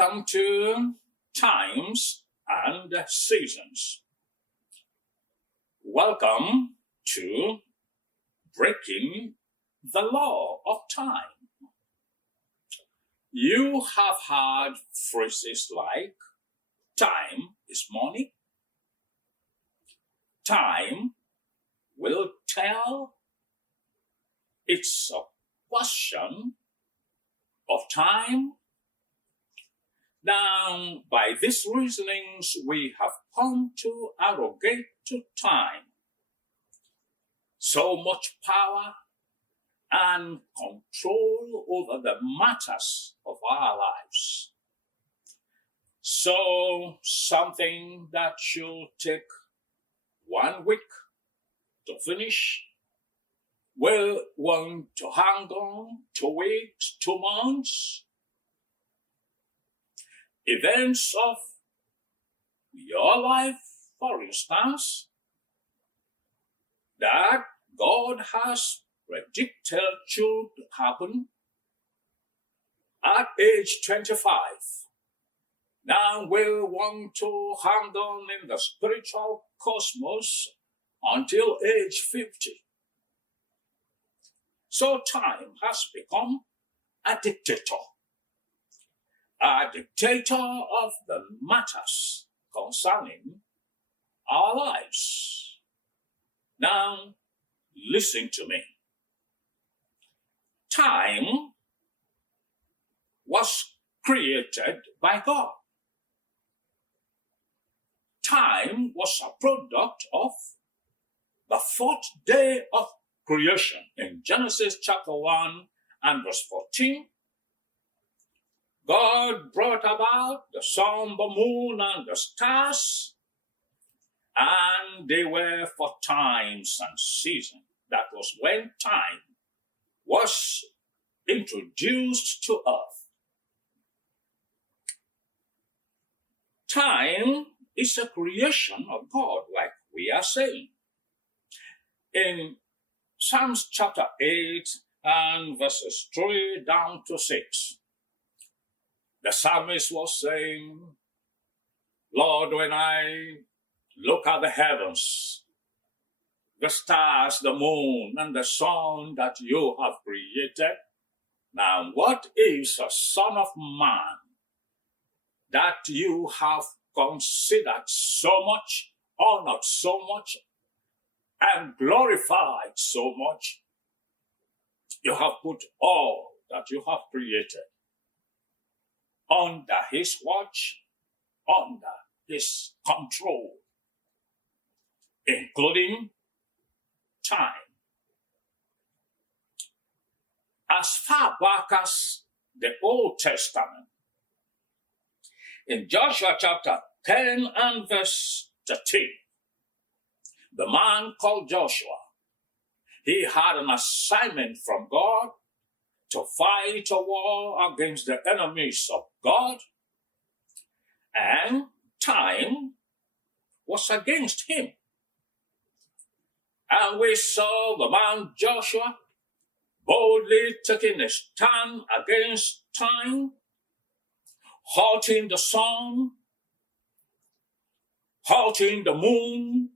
Welcome to Times and Seasons. Welcome to Breaking the Law of Time. You have heard phrases like time is money, time will tell, it's a question of time. Now, by these reasonings, we have come to arrogate to time so much power and control over the matters of our lives. So, something that should take 1 week to finish will want to hang on 2 weeks, 2 months. Events of your life, for instance, that God has predicted should happen at age 25. Now we want to hang on in the spiritual cosmos until age 50. So time has become a dictator of the matters concerning our lives. Now, listen to me. Time was created by God. Time was a product of the 4th day of creation in Genesis chapter 1 and verse 14. God brought about the sun, the moon, and the stars, and they were for times and seasons. That was when time was introduced to earth. Time is a creation of God, like we are saying. In Psalms chapter 8 and verses 3 down to 6, the psalmist was saying, Lord, when I look at the heavens, the stars, the moon, and the sun that you have created, now what is a son of man that you have considered so much, honored so much, and glorified so much? You have put all that you have created under his watch, under his control, including time. As far back as the Old Testament, in Joshua chapter 10 and verse 13, the man called Joshua, he had an assignment from God to fight a war against the enemies of God, and time was against him. And we saw the man Joshua boldly taking a stand against time, halting the sun, halting the moon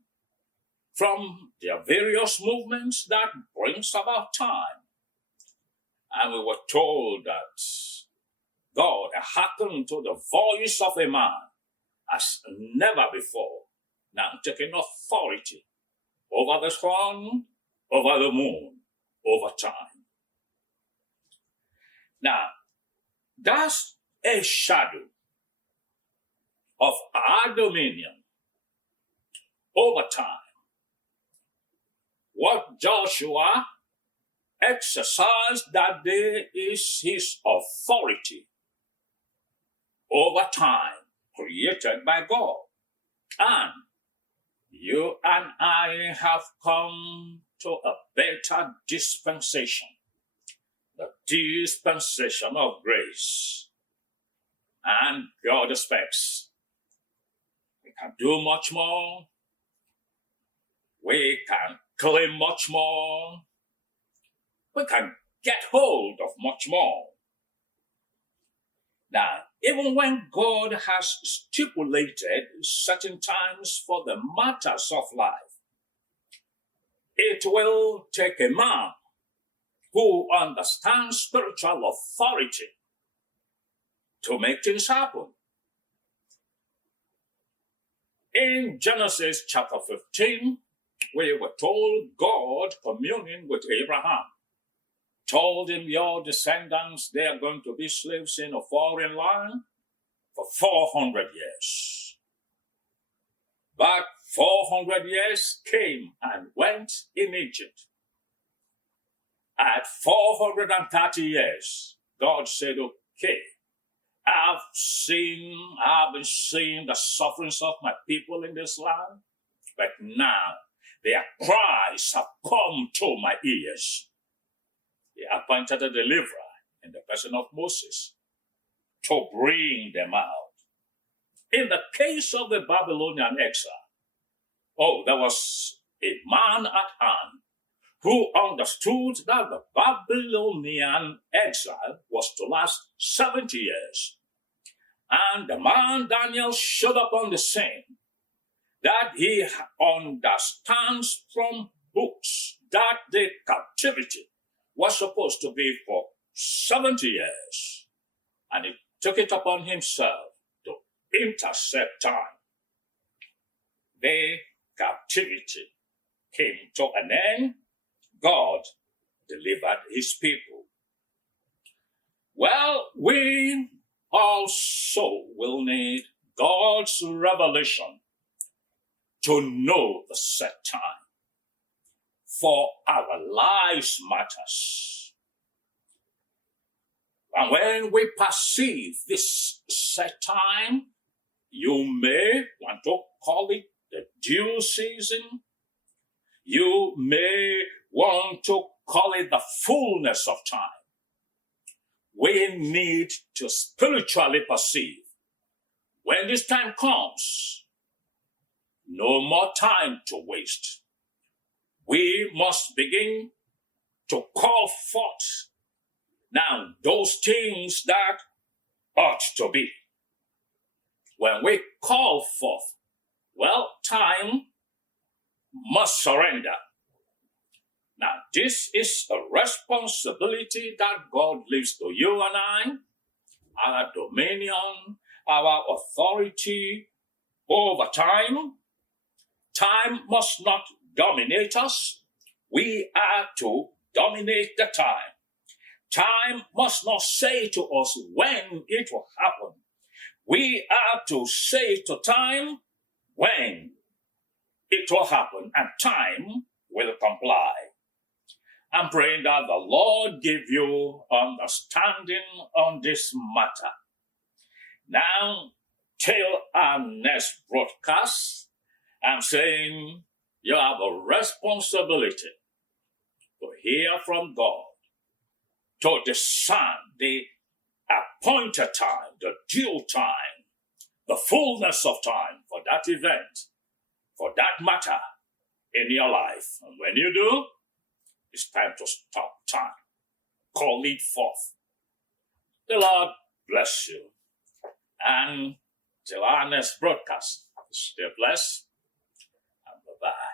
from their various movements that brings about time. And we were told that God hearkened to the voice of a man as never before, now taking authority over the sun, over the moon, over time. Now, that's a shadow of our dominion over time. What Joshua exercised that day is his authority over time created by God. And you and I have come to a better dispensation, the dispensation of grace. And God expects we can do much more, we can claim much more, we can get hold of much more. Now, even when God has stipulated certain times for the matters of life, it will take a man who understands spiritual authority to make things happen. In Genesis chapter 15, we were told God communing with Abraham told him, your descendants, they are going to be slaves in a foreign land for 400 years. But 400 years came and went in Egypt. At 430 years, God said, okay, I've been seeing the sufferings of my people in this land, but now their cries have come to my ears. He appointed a deliverer in the person of Moses to bring them out. In the case of the Babylonian exile, there was a man at hand who understood that the Babylonian exile was to last 70 years. And the man Daniel showed up on the scene that he understands from books that the captivity was supposed to be for 70 years. And he took it upon himself to intercept time. The captivity came to an end. God delivered his people. Well, we also will need God's revelation to know the set time. For our lives matters. And when we perceive this set time, you may want to call it the due season. You may want to call it the fullness of time. We need to spiritually perceive when this time comes, no more time to waste. We must begin to call forth now those things that ought to be. When we call forth, time must surrender. Now, this is a responsibility that God leaves to you and I, our dominion, our authority over time. Time must not dominate us. We are to dominate the time. Time must not say to us when it will happen. We are to say to time when it will happen, and time will comply. I'm praying that the Lord give you understanding on this matter. Now, till our next broadcast, I'm saying you have a responsibility to hear from God, to discern the appointed time, the due time, the fullness of time for that event, for that matter in your life. And when you do, it's time to stop time. Call it forth. The Lord bless you. And till our next broadcast, stay blessed and bye-bye.